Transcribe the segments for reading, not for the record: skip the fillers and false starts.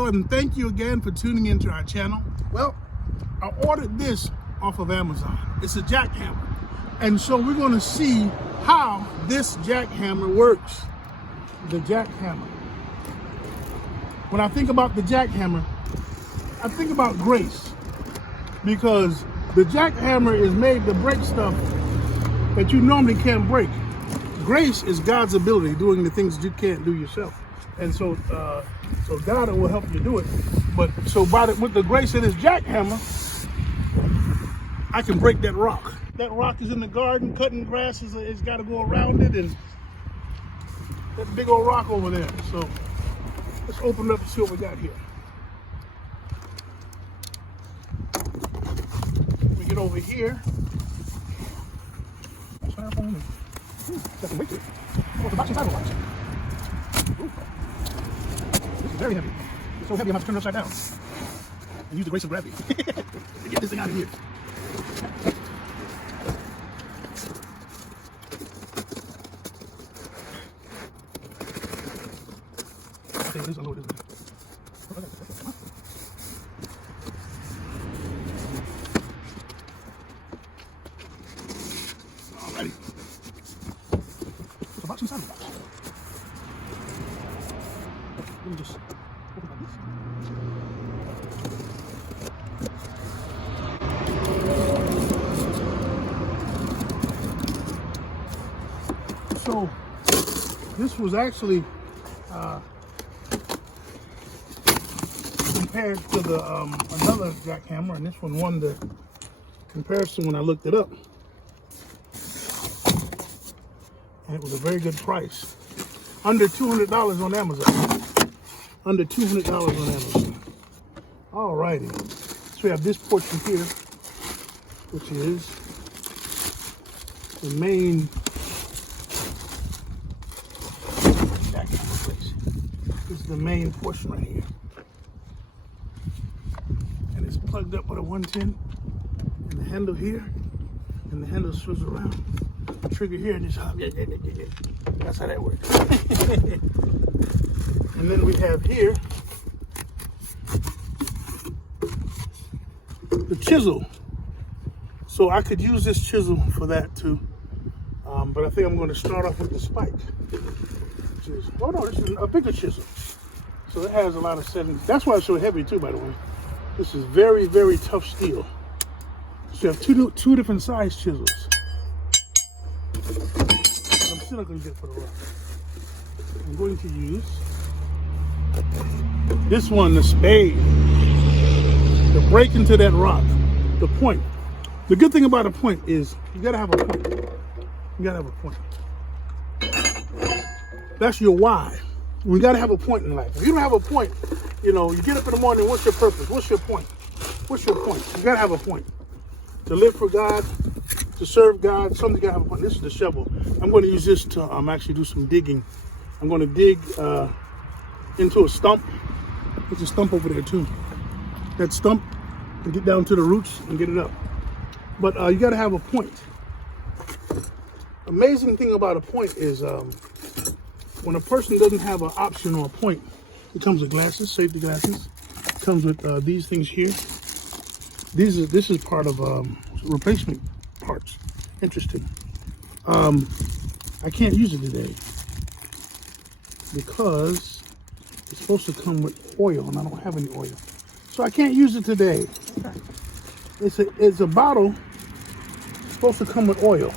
Lord, and thank you again for tuning into our channel. Well, I ordered this off of Amazon. It's a jackhammer. And so we're going to see how this jackhammer works. The jackhammer. When I think about the jackhammer, I think about grace. Because the jackhammer is made to break stuff that you normally can't break. Grace is God's ability, doing the things that you can't do yourself. And so God will help you do it. But so with the grace of this jackhammer, I can break that rock. That rock is in the garden, cutting grass, it's got to go around it, and that big old rock over there. So let's open it up and see what we got here. We get over here. That's a wicked. Oh, it's a boxing title watch. This is very heavy. It's so heavy I'm going to have to turn it upside down and use the grace of gravity to get this thing out of here. Okay, let's unload this. Alrighty. It's a boxing saddle watch. Let me just open like this. So this was actually compared to the another jackhammer, and this one won the comparison when I looked it up, and it was a very good price, under $200 on Amazon. Under $200 on Amazon. Alrighty, so we have this portion here, which is the main jackhammer place. This is the main portion right here. And it's plugged up with a 110, and the handle here, and the handle swings around. The trigger here, and just that's how that works. And then we have here the chisel. So I could use this chisel for that too, but I think I'm going to start off with the spike. Which is, oh no, this is a bigger chisel. So it has a lot of settings. That's why it's so heavy too, by the way. This is very, very tough steel. So you have two different size chisels. I'm still not going to get it for the rock. I'm going to use this one, the spade, to break into that rock. The point. The good thing about a point is you got to have a point. You got to have a point. That's your why. We got to have a point in life. If you don't have a point, you know, you get up in the morning, what's your purpose? What's your point? What's your point? You got to have a point. To live for God, to serve God, something got to have a point. This is the shovel. I'm going to use this to actually do some digging. I'm going to dig into a stump. There's a stump over there too. That stump, and get down to the roots and get it up. But you got to have a point. Amazing thing about a point is when a person doesn't have an option or a point, it comes with glasses, safety glasses. It comes with these things here. This is part of replacement parts. Interesting. I can't use it today because it's supposed to come with oil, and I don't have any oil, so I can't use it today. It's a bottle supposed to come with oil.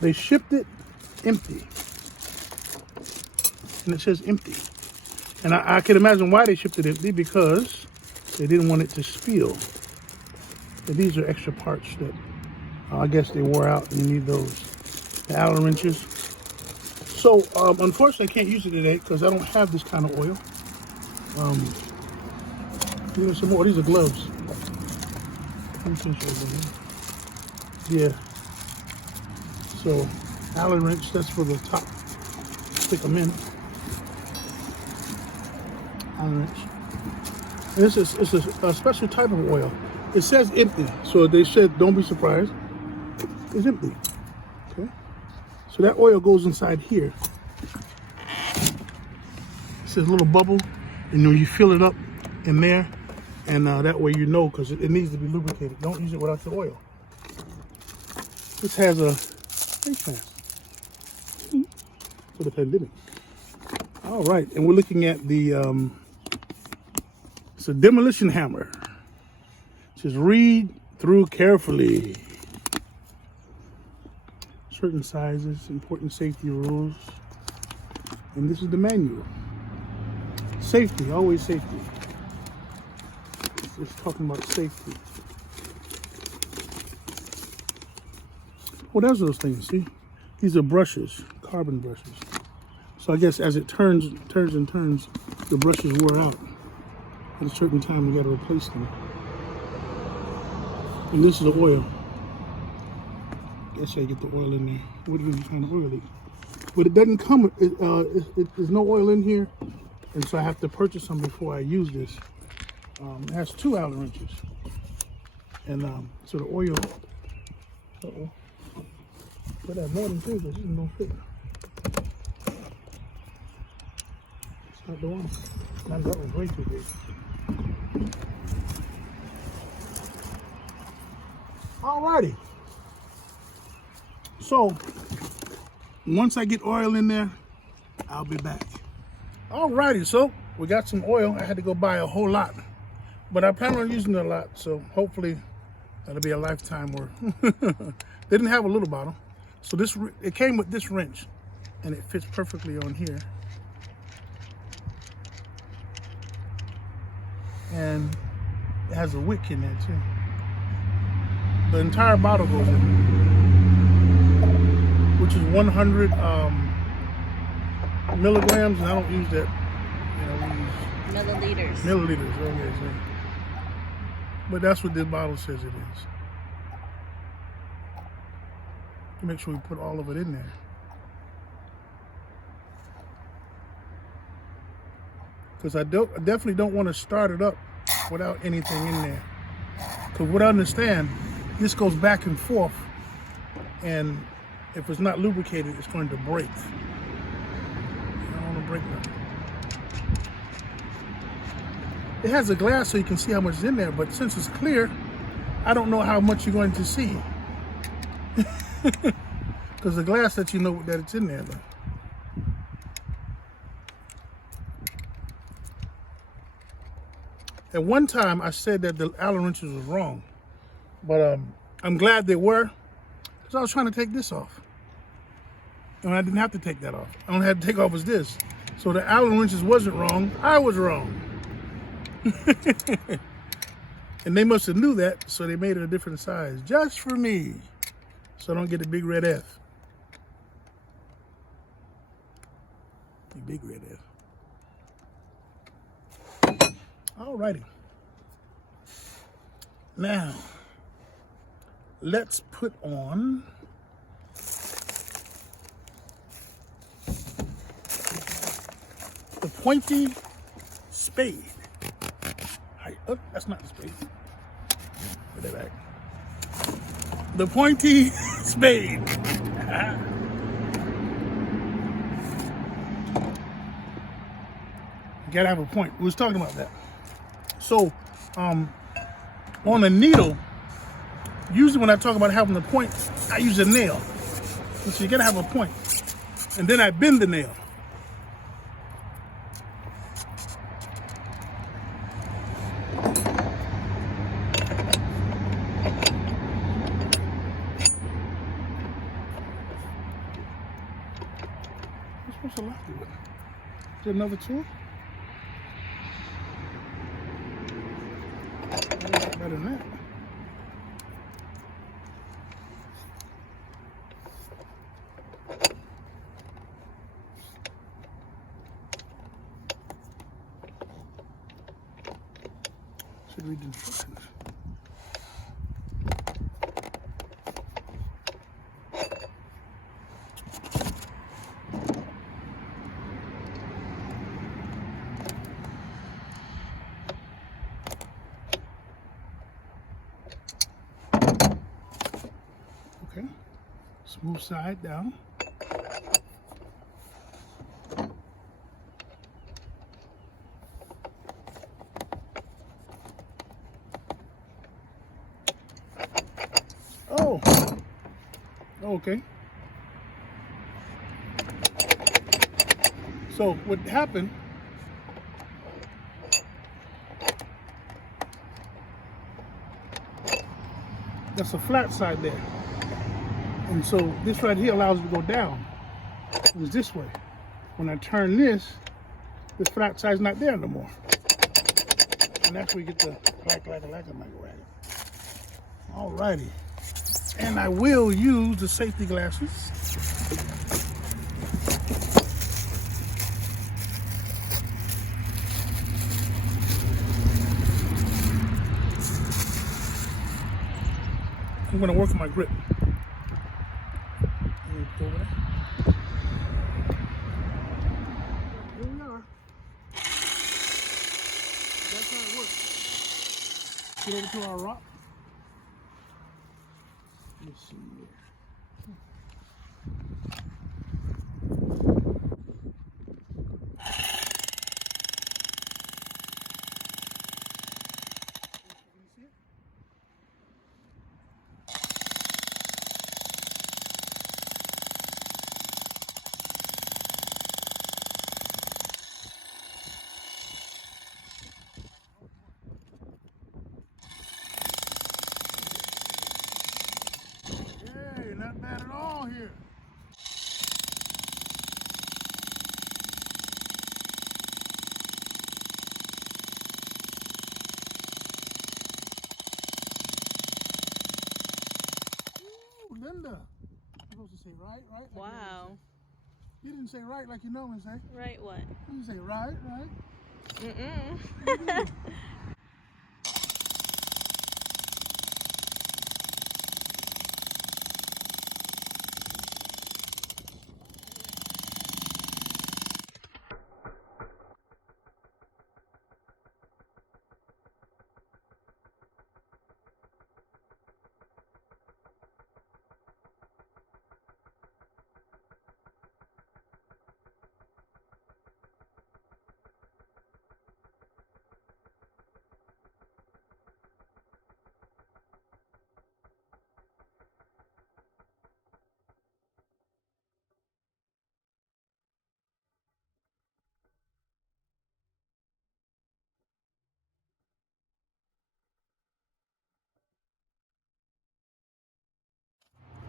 They shipped it empty, and it says empty. And I can imagine why they shipped it empty, because they didn't want it to spill. But these are extra parts that I guess they wore out, and you need those. The Allen wrenches. So unfortunately, I can't use it today because I don't have this kind of oil. Here's some more. These are gloves. Yeah. So Allen wrench, that's for the top. Stick them in. Allen wrench. And it's a special type of oil. It says empty, so they said don't be surprised. It's empty. Okay. So that oil goes inside here. says little bubble, and you fill it up in there, and that way you know, because it needs to be lubricated. Don't use it without the oil. This has a face mask for the pandemic. All right, and we're looking at the it's a demolition hammer. It says read through carefully. Certain sizes, important safety rules, and this is the manual. Safety, always safety. It's talking about safety. Well, there's those things. See, these are brushes, carbon brushes. So I guess as it turns, the brushes wear out. At a certain time, we got to replace them. And this is the oil. I guess I get the oil in there. What are you trying to oil it? But it doesn't come. There's no oil in here, and so I have to purchase some before I use this. It has 2 Allen wrenches, and so the oil. But I have more than 2, but this don't fit. It's not the one. Not that one's way too big. Alrighty. So once I get oil in there, I'll be back. Alrighty, so we got some oil. I had to go buy a whole lot, but I plan on using it a lot, so hopefully that'll be a lifetime work. They didn't have a little bottle, so it came with this wrench, and it fits perfectly on here. And it has a wick in there too. The entire bottle goes in, which is 100 milligrams, and I don't use that. You know, we use milliliters. Milliliters, okay. So. But that's what this bottle says it is. Make sure we put all of it in there. Because I definitely don't want to start it up without anything in there. Because what I understand, this goes back and forth, and if it's not lubricated, it's going to break. I don't want to break nothing. It has a glass so you can see how much is in there, but since it's clear, I don't know how much you're going to see. Because the glass lets you know that it's in there, though. At one time, I said that the Allen wrenches was wrong, but I'm glad they were, because I was trying to take this off, and I didn't have to take that off. I only had to take off was this. So the Allen wrenches wasn't wrong, I was wrong. And they must have knew that, so they made it a different size, just for me, so I don't get a big red F. A big red F. Alrighty. Now, let's put on the pointy spade. Oh, that's not the spade. Put that back. The pointy spade. You gotta have a point. We was talking about that. So, on a needle, usually when I talk about having the point, I use a nail. So you gotta have a point. And then I bend the nail. You're supposed to lock it with. Is there another tool? Better than that. Should read the instructions. Okay, smooth side down. Okay. So what happened, that's a flat side there. And so this right here allows it to go down. It was this way. When I turn this flat side's not there no more. And that's where you get the like racket. Alrighty. And I will use the safety glasses. I'm going to work on my grip. Here we are. That's how it works. Get over to our rock. Let's see here. Not bad at all here. Ooh, Linda. You're supposed to say right? Like wow. You didn't say right like you normally say. Right what? You say right? Mm-mm.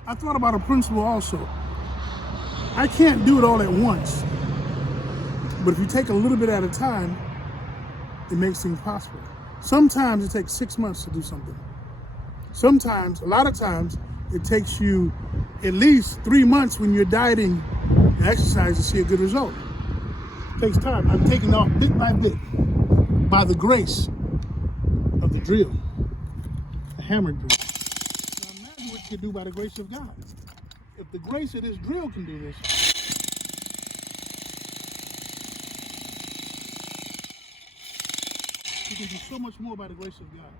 I thought about a principle also. I can't do it all at once. But if you take a little bit at a time, it makes things possible. Sometimes it takes 6 months to do something. Sometimes, a lot of times, it takes you at least 3 months when you're dieting and exercise to see a good result. It takes time. I'm taking off bit by bit by the grace of the drill, the hammer drill. Now imagine what you can do by the grace of God. If the grace of this drill can do this, you can do so much more by the grace of God.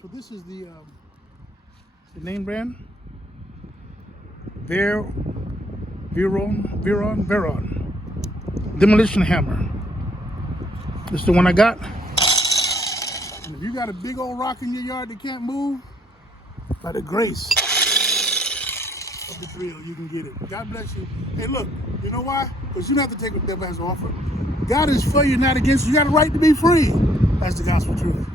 So this is the name brand, Vevor Demolition hammer. This is the one I got. And if you got a big old rock in your yard that can't move, by the grace of the drill, you can get it. God bless you. Hey, look, you know why? Because you don't have to take what the devil has to offer. God is for you, not against you. You got a right to be free. That's the gospel truth.